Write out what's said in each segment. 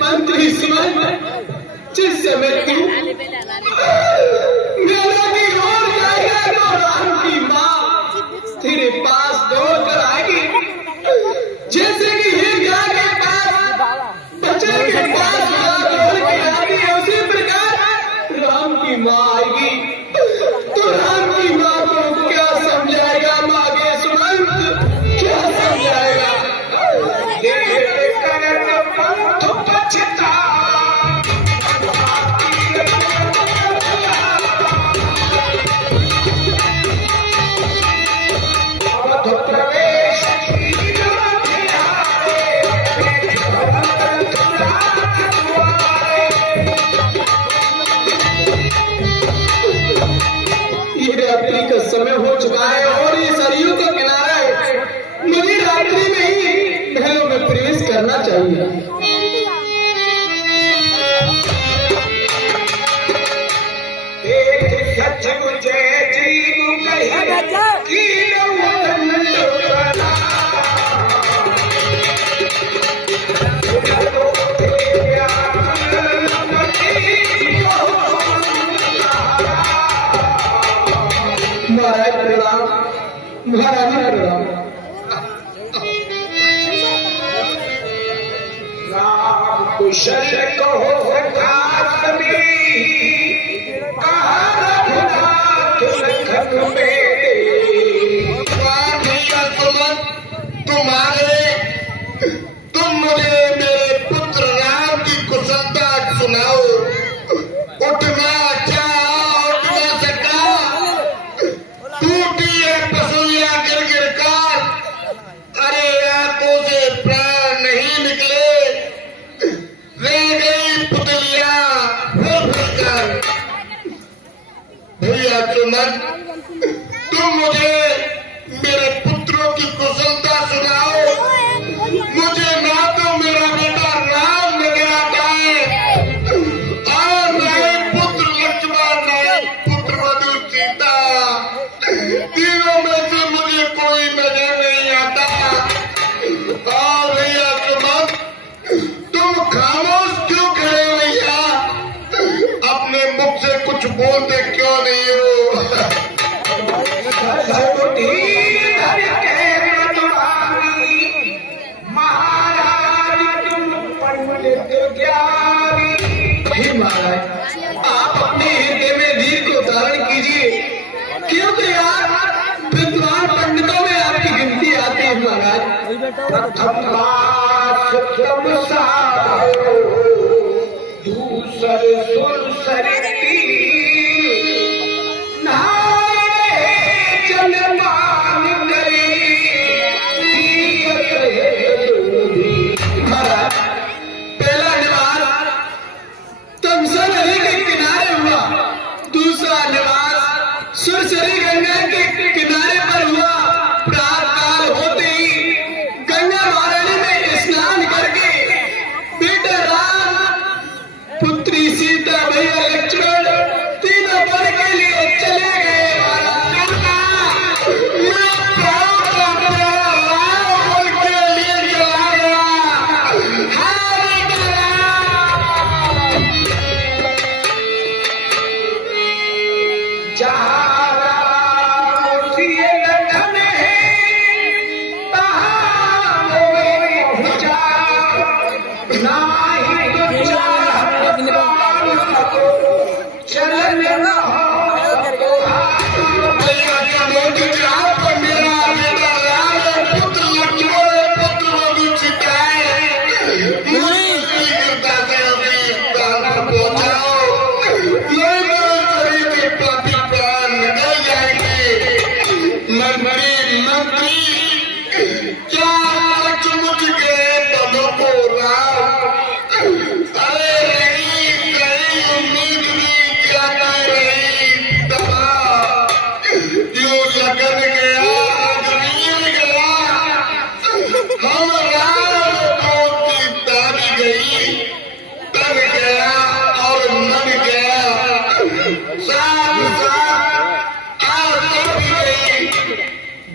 मंत्री सुमन, जिस समय तू मेला की ओर जाएगा तो राम की माँ तेरे पास दौड़ कर आएगी, जैसे कि ये गाय के पास बच्चे के पास दौड़ के आती है, उसी प्रकार राम की माँ आएगी। तो राम की माँ को क्या समझाएगा मागे सुमंत, क्या समझाएगा? रात्रि का समय हो चुका है और ये सरयू का किनारा है, मुझे रात्रि में ही महलों में प्रवेश करना चाहिए। महाराज प्रणाम, महारानी प्रणाम। राम कुशल को तुम मुझे मेरे पुत्र राम की कुशलता सुनाओ। उठना क्या उठना सका, टूटी है पसुइया गिर गिर कर, अरे आंखों से प्राण नहीं निकले, रह गई पुतलिया कर। भैया सुमन, तुम मुझे मेरे पुत्रों की कुशलता सुनाओ। मुझे ना तो मेरा बेटा राम नजर आता है और न ही पुत्र लक्ष्मण, न ही पुत्र वधु सीता, तीनों में से मुझे कोई नजर नहीं आता। और भैया सुमन, तुम खामोश क्यों खड़े हो भैया? अपने मुख से कुछ बोलते क्यों नहीं हो? महाराज, आप अपने हृदय में वीर को धारण कीजिए, क्योंकि यार विद्वान पंडितों में आपकी गिनती आती है। महाराज, दूसरे सुरसरी गंगा के किनारे पर हुआ। प्रातःकाल होते ही गंगा महारानी में स्नान करके बेटा राम, पुत्री सीता, भैया लक्ष्मण तीनों वन के लिए चले गए।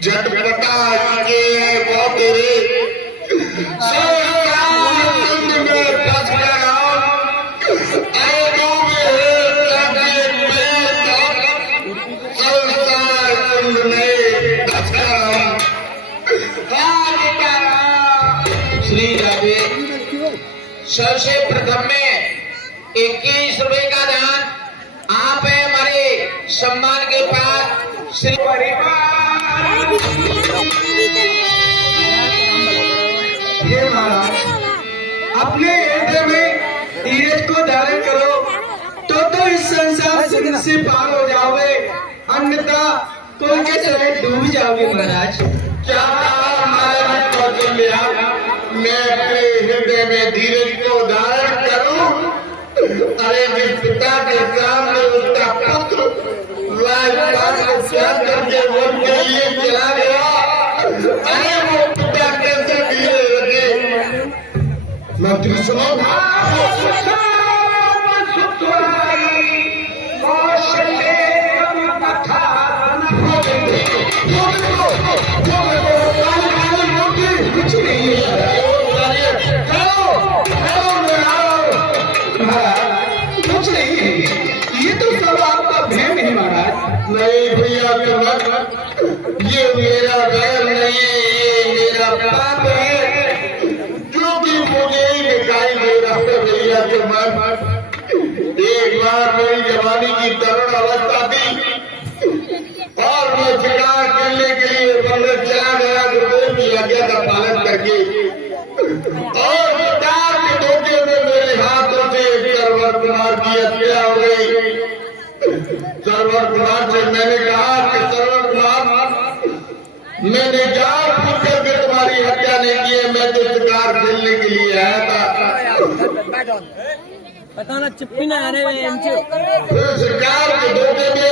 झटपटा सबसे प्रथम में 21 रुपए का दान आप है हमारे सम्मान के पास श्री हे महाराज, अपने हृदय में धीरज को धारण करो तो इस संसार से पार हो जाओगे, अन्यथा कोई के तरह डूब जाओगे। महाराज क्या महाराज कौशल्या, मैं अपने हृदय में धीरज को धारण करूं? अरे जिस पिता के सामने उसका पुत्र राजपाट को त्याग करके वन के लिए चला गया, अरे वो पिता कैसे धीरे रखे? मंत्री कुछ नहीं है, कुछ नहीं है, ये तो सब आपका भ्रम है महाराज। नहीं भैया, ये मेरा घर नहीं है, ये मेरा पाप है जो कि मुझे ही दिखाई दे रहा है। भैया के मन एक बार मेरी जवानी की तरुण अवस्था थी और मैं शिकार खेलने के लिए वन में चला गया, गुरुदेव की आज्ञा का पालन करके, और शिकार के धोखे में मेरे हाथों से सरवर कुमार की हत्या हो गई। सरवर कुमार से मैंने कहा कि सरवर कुमार, मैंने जानबूझ करके तुम्हारी हत्या नहीं की है, मैं तो शिकार खेलने के लिए आया था। पता ना चिप्पी ना आ रहे शिकार के धोखे में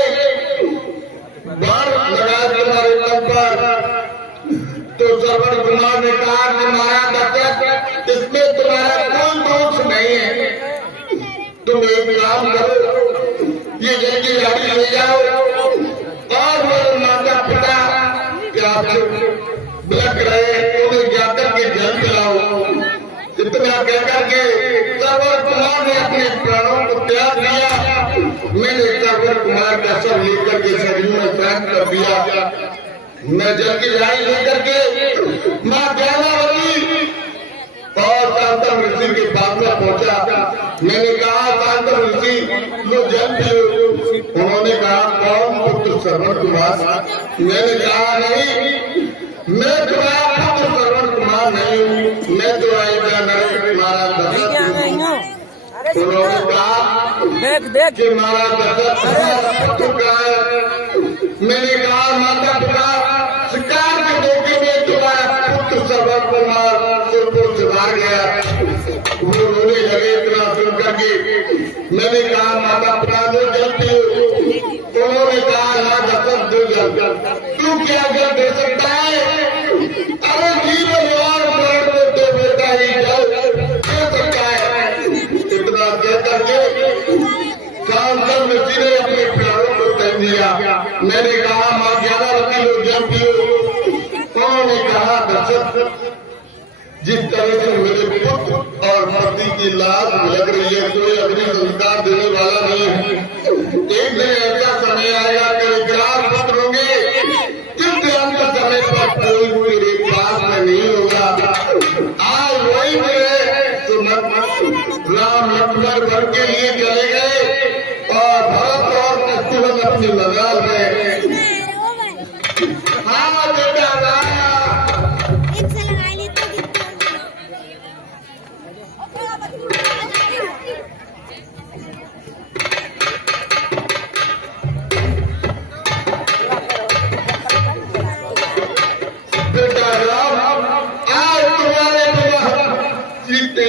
बाण लगा तुम्हारे तन पर, तो सरवर कुमार ने कहा कि महाराज दशरथ, इसमें तुम्हारा कोई दोष नहीं है, तुम एक काम करो, ये जल की गाड़ी ले जाओ और मेरे माता पिता क्या बिलख रहे उन्हें जाकर के जल पिलाओ। इतना कहकर के सरवर कुमार ने अपने प्राणों को त्याग दिया। मैंने सरवर कुमार का सब लेकर के सरयू में फेंक कर दिया। मैं जल की गाड़ी लेकर के माँ ज्ञानावती और शांतम ऋषि के पास में पहुंचा। मैंने कहा, शांतम ऋषि लो जल पियो। उन्होंने कहा, कौन पुत्र सरवर कुमार? मैंने कहा, नहीं, मैं तुम्हारा पुत्र सरवर कुमार नहीं हूँ, मैं तो आएगा नरेश महाराज दशरथ। उन्होंने कहा कि महाराज दशरथ पुत्र का है। मैंने कहा, माता पिता, शिकार के धोखे में तुम्हारा पुत्र सरवर कुमार तुमको सुधार गया। वो रोने लगे इतना सुनकर के। मैंने कहा, माता पिता दो जलती हो। उन्होंने कहा, ना दशरथ दो जल, तू क्या जल दे सकता है? अरे जीवन और मरण में तो बेटा ही जल दे सकता है। इतना कह करके शांतम ऋषि ने अपने प्राणों को तय दिया। मैंने कहा, माँ ज्ञानावती लो जल पियो। उन्होंने कहा, दशरथ, जिस तरह से मेरे पुत्र और पति की लाश लग रही है, कोई अग्नि संस्कार देने वाला नहीं है। एक दिन ऐसा समय आएगा कि विकराल पुत्र होंगे, जिस अंत समय पर कोई मेरे पास में नहीं होगा। आज वही मेरे तो राम लक्ष्मण वन के लिए चले गए और भरत और शत्रुघ्न अपनी मजाल में। हाँ बेटा,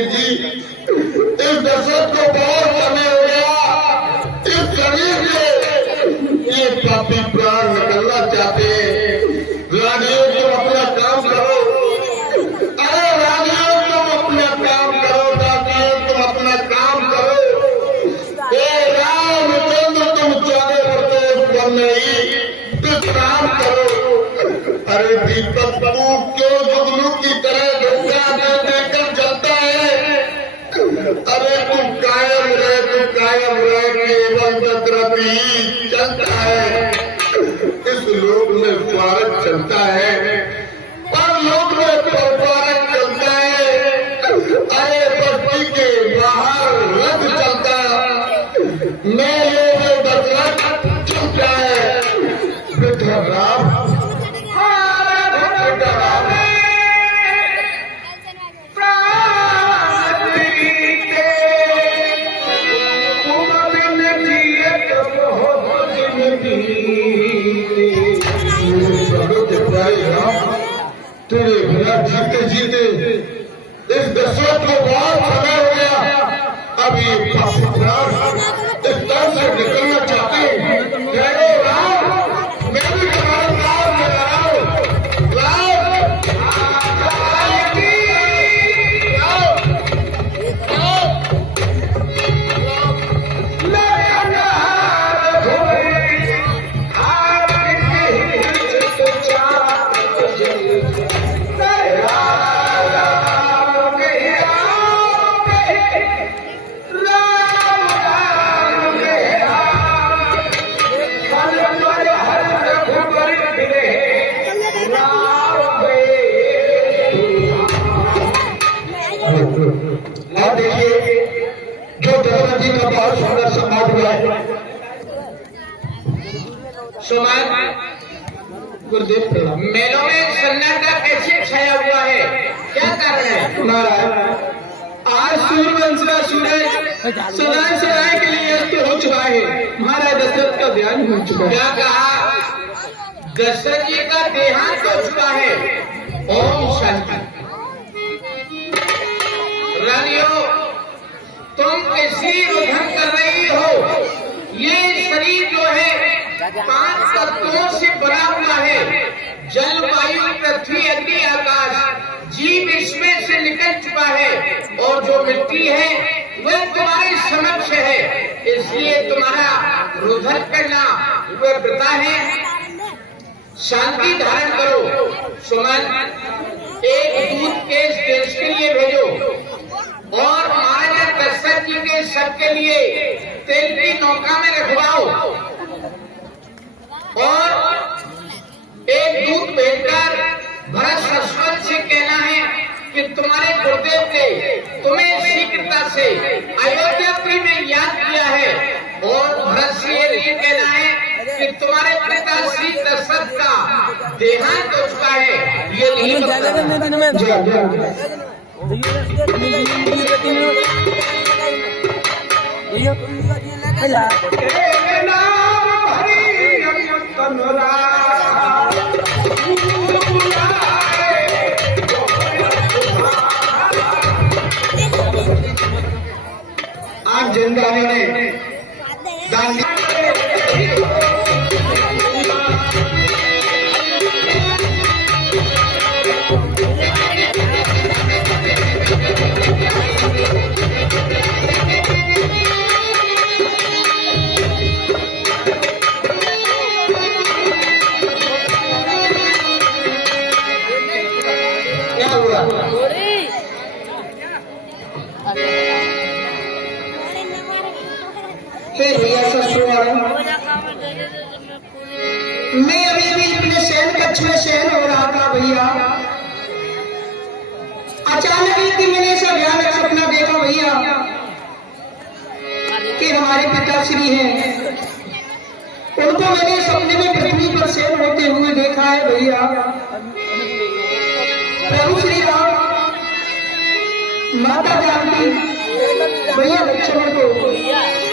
जी इस दशरथ को बहुत समय हो गया, इस शरीर से ये पापी प्राण निकलना चाहते हैं। रानियों, तुम अपना काम करो। अरे रानियों, तुम अपना काम करो। दासियों, तुम अपना काम करो। हे रामचंद्र, तुम चाहे तो नहीं विश्राम करो। अरे दीपक, तू क्यों जुगनू की तरह धोखा दे देकर चलता है? अरे तू कायम रहे, केवल दशरथी चलता है। इस लोक में स्वार्थ चलता है, पर लोक में परस्वार्थ चलता है। अरे बस्ती के मैं लोग दशरथ चुप जाए। बेटा राम, बेटा राम, तेरे बिना जीते जीते इस दशरथ को बहुत समय हो गया। अब ये पापी इस दर से निकलना चाहते हैं। जय हो राम, मैं भी तुम्हारा राम लगाओ, गुरुदेव प्रणाम। मेलों में सन्नाटा कैसे छाया हुआ है, क्या कारण है? महाराज, आज सूर्यवंश का सूरज सदा सदा के लिए अस्त हो चुका है। महाराज दशरथ का ध्यान हो चुका है। क्या कहा? दशरथ जी का देहांत हो चुका है। ओम शांति। रानियों, तुम कैसी उधम कर रही हो? ये शरीर जो है 5 तत्वों से बना हुआ है। जल, वायु, पृथ्वी, अग्नि, आकाश। जीव इसमें से निकल चुका है और जो मिट्टी है वह तुम्हारे समक्ष है। इसलिए तुम्हारा रुदन करना वह प्रथा है। शांति धारण करो। सुमन, एक दूत केस देश के लिए भेजो और महाराजा दशरथ जी के शव के लिए तेल की नौका में रखवाओ और एक दूत भेजकर भरत शत्रुघ्न से कहना है कि तुम्हारे गुरुदेव ने तुम्हें शीघ्रता से अयोध्यापुरी में याद किया है और भरत से ये कहना है कि तुम्हारे पिता श्री दशरथ का देहांत हो चुका है। ये नहीं आज जनदानी ने दान भैया मैं अभी अपने शयन कक्ष में शयन हो रहा था भैया। अचानक एक दिन मैंने ऐसा भयानक सपना देखा भैया कि हमारे पिताश्री हैं, उनको मैंने सपने में पृथ्वी पर शयन होते हुए देखा है भैया। प्रभु श्री राम, माता जानकी, भैया लक्ष्मण को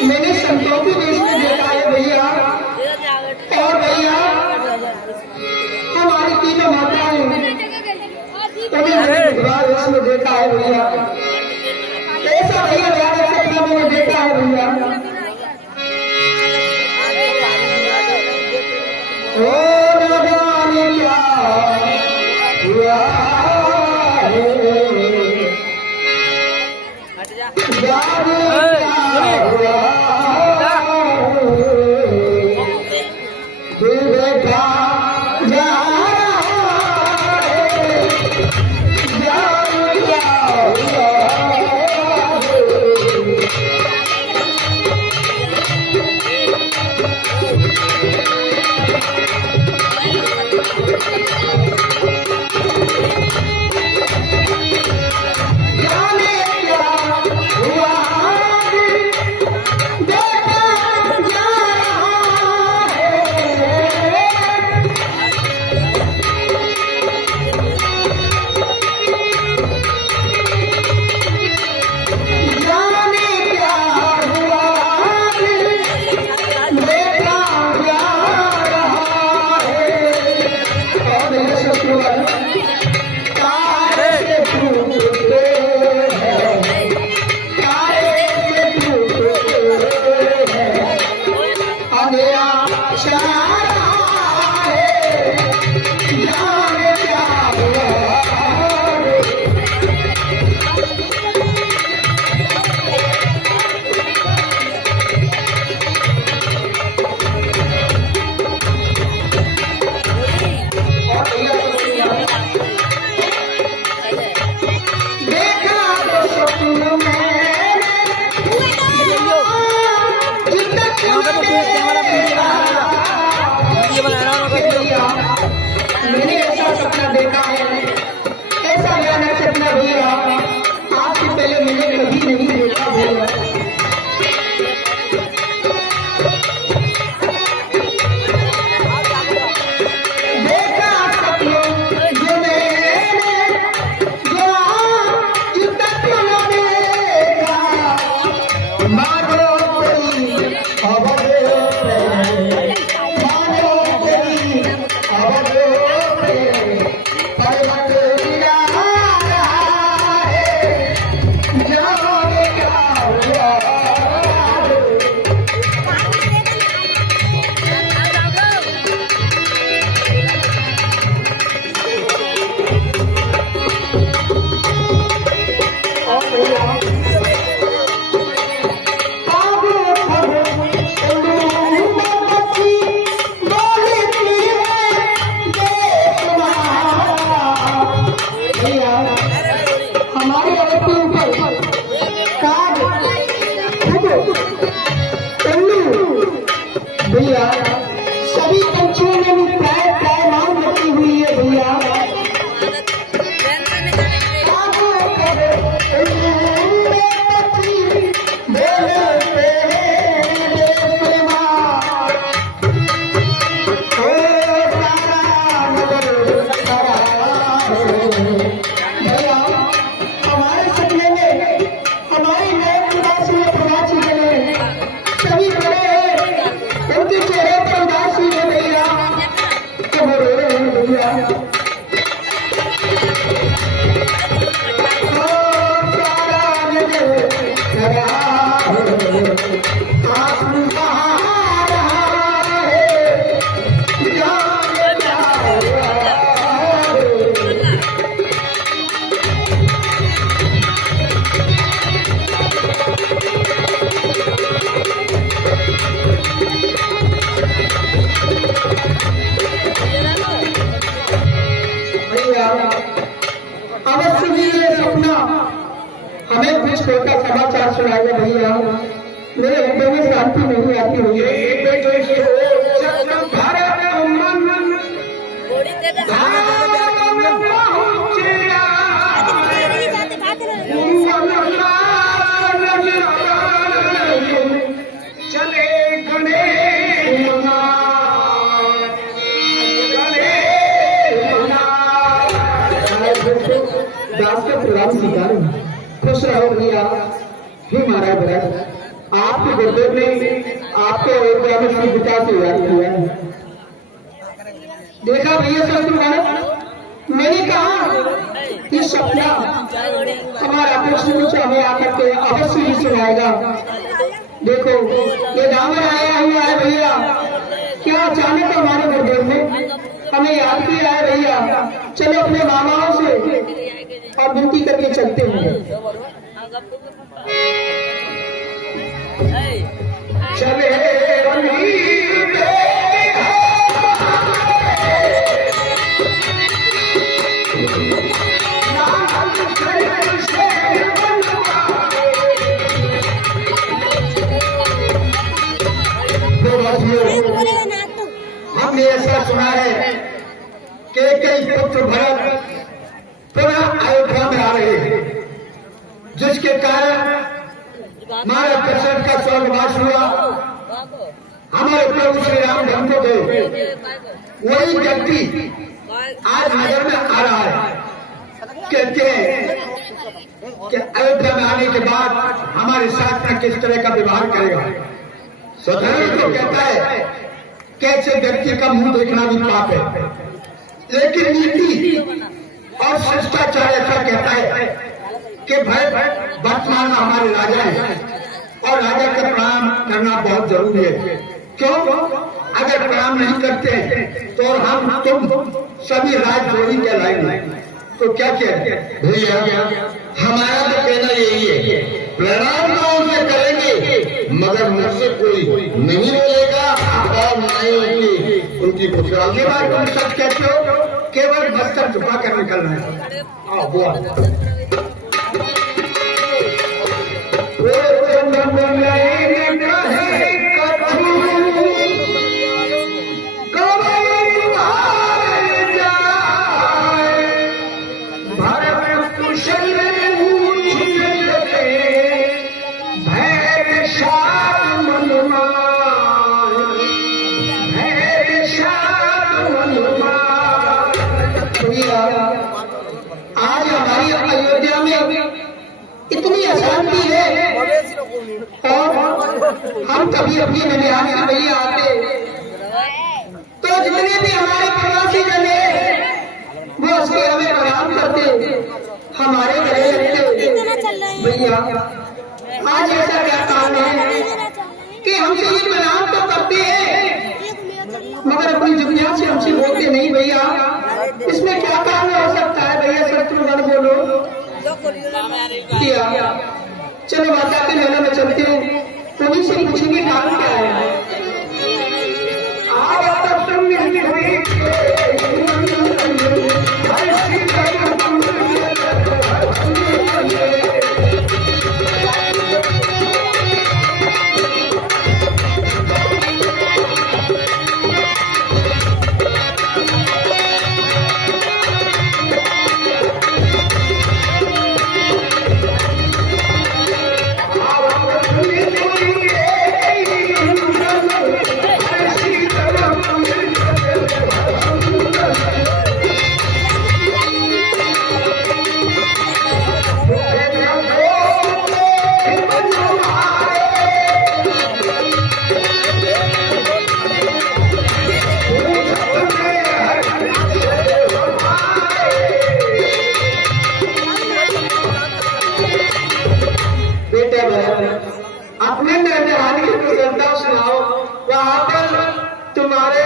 मैंने संतोषी देश में देखा है भैया। और भैया हमारी तीनों माताएं उन्हें मैंने में देखा है भैया। ऐसा भैया भयानक सपना मैंने देखा है भैया। ओ जाने क्या हुआ होगा तो कैमरा वीडियो बना रहा हूँ। मैंने ऐसा सपना देखा है, ऐसा भयानक सपना भैया आज से पहले मैंने कभी नहीं देखा भैया। देखा सपनों जो मैंने जो आज तक न देखा, मानो कोई खबर मानो कोई खबर पर्वत गिरा है, जाने क्या हुआ। हमारे आपके ऊपर काग भैया सभी पंछियों में प्राय प्राय मांग रखी हुई है भैया। अवश्य भी ये सपना हमें कुछ छोटा समाचार सुनाएगा भैया। मेरे हृदय में शांति नहीं आती हुई चले गणे दास का प्रणाम स्वीकार। खुश रहो भैया। हे महाराज भरत, आपके गुरुदेव ने आपको अयोध्या में श्री पिता से याद किया है। देखा भैया शत्रु भारत, मैंने कहा कि सपना हमारा कुछ हमें आकर के अवश्य ही सुनाएगा। देखो ये दामन आया हुआ है भैया, क्या अचानक हमारे गुरुदेव ने हमें याद किया है भैया। चलो अपने मामाओं से और विनती करके चलते हैं। चले हमने ऐसा सुना है कि कई पुत्र भरत पुनः अयोध्या में आ रहे हैं, जिसके कारण हमारे दशरथ का स्वर्गवास हुआ। हमारे प्रभु श्री राम धन को गए, वही व्यक्ति आज नगर में आ रहा है। कहते हैं कि अयोध्या में आने के बाद हमारे साथ में किस तरह का व्यवहार करेगा। स्वतंत्र तो कहता है कैसे व्यक्ति का मुंह देखना भी पाप है, लेकिन नीति और शिष्टाचार ऐसा कहता है कि भाई वर्तमान में हमारे राजा हैं और राजा का प्रणाम करना बहुत जरूरी है। क्यों? अगर प्रणाम नहीं करते तो हम तुम सभी राजद्रोही कहलाएंगे। तो क्या कहते हैं भैया, हमारा तो कहना यही है, प्रणाम तो उनसे करेंगे मगर मुझसे कोई नहीं बोलेगा और न ही उनकी खुशहाली। ये बात तुम सब कहते हो, केवल मस्तक झुका कर निकलना है। आओ बुआ वो शाद मनमाए, है शाद मनमाए। भैया आज हमारी अयोध्या में इतनी अशांति है और हम कभी अपनी ननिहाल से भैया आते तो जितने भी हमारे प्रवासी जन है वो उसके हमें प्रणाम करते, हमारे गले लगते। भैया आज ऐसा क्या काम है कि हमसे ये प्रणाम तो करते हैं मगर अपनी जुबिया से हमसे बोलते नहीं। भैया इसमें क्या कारण हो सकता है? भैया शत्रुघ्न बोलो किया। चलो माता के मेले में चलते हैं, उन्हीं से पूछेंगे कारण क्या है। अपने ननिहाल की प्रसन्नता सुनाओ। वहाँ पर तुम्हारे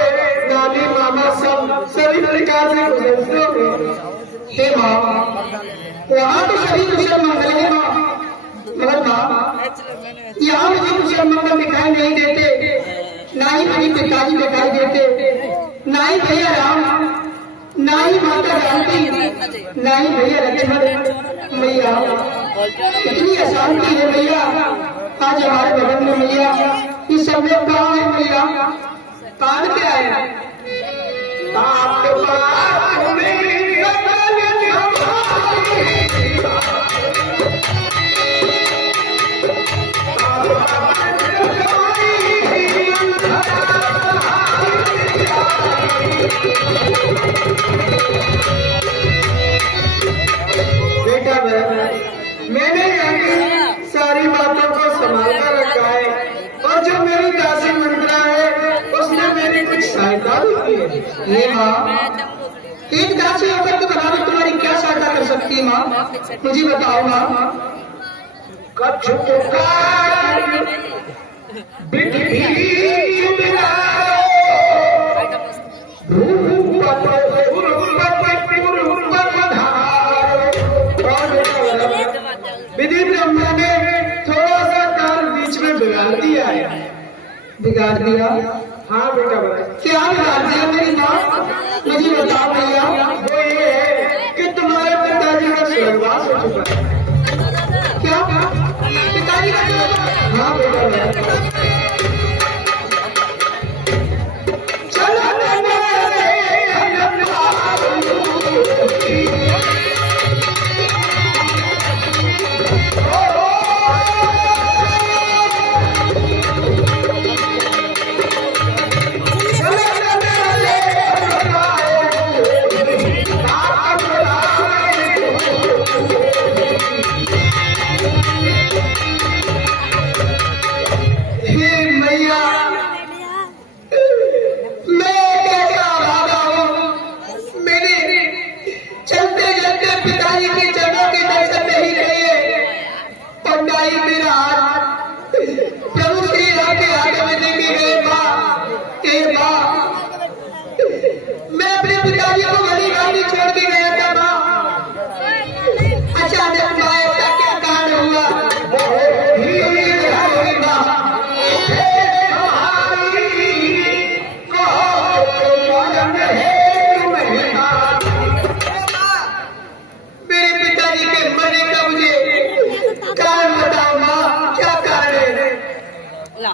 नानी मामा सब सभी प्रकार से गुजरते होंगे। हे माँ, वहाँ तो सभी कुशल मंगल है माँ, मगर माँ यहाँ मुझे कुशल मंगल दिखाई नहीं देते। ना ही मेरी पिताजी दिखाई देते, ना ही भैया राम, ना ही माता जानकी, ना ही भैया लक्ष्मण। भैया इतनी अशांति है भैया आज हमारे भवन में। भैया ये सब लोग कहाँ है? भैया कान क्या है? आपके पास मेरी बेटा मैंने सारी बातों को संभाल कर रखा है और जो मेरी दासी मंत्रा है उसने मेरी कुछ सहायता भी की है। ये माँ एक दासी होकर तो बता दो तुम्हारी क्या सहायता कर सकती है माँ? मुझे बताओ माँ। कच्छ विधि ब्रह्मा ने थोड़ा सा काल बीच में बिगाड़ दिया है। बिगाड़ दिया? हाँ बेटा बता। क्या बिगाड़ दिया मेरी माँ? मुझे बताओ भैया। वो ये है कि तुम्हारे पिताजी का स्वर्गवास हो चुका है। क्या पिताजी का स्वर्गवास? हाँ बेटा।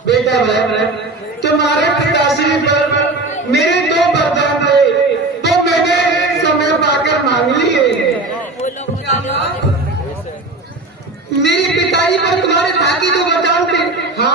बेटा तुम्हारे पिताश्री पर मेरे दो वरदान थे तो मैंने समय पाकर मांग लिए। मेरे पिताजी पर तुम्हारे भागी दो वरदान थे। हाँ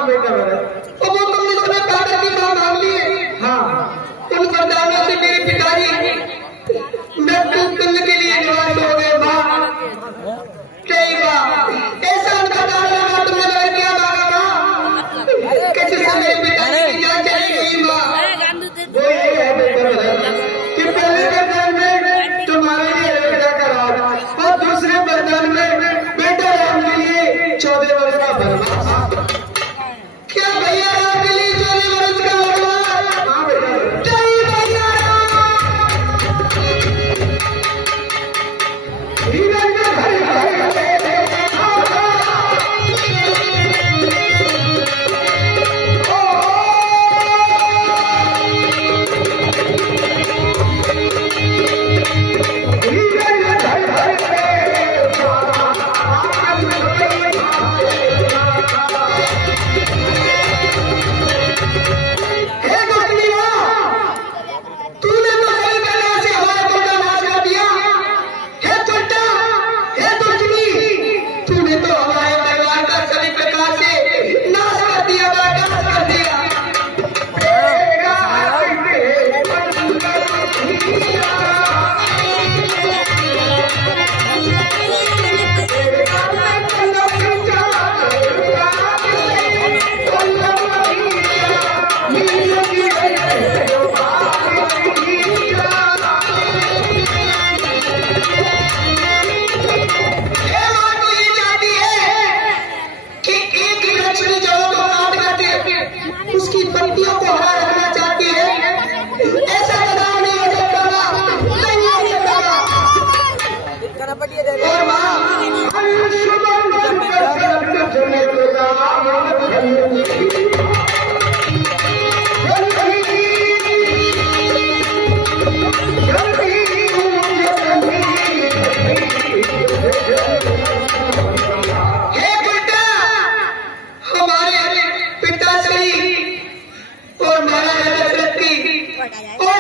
ओ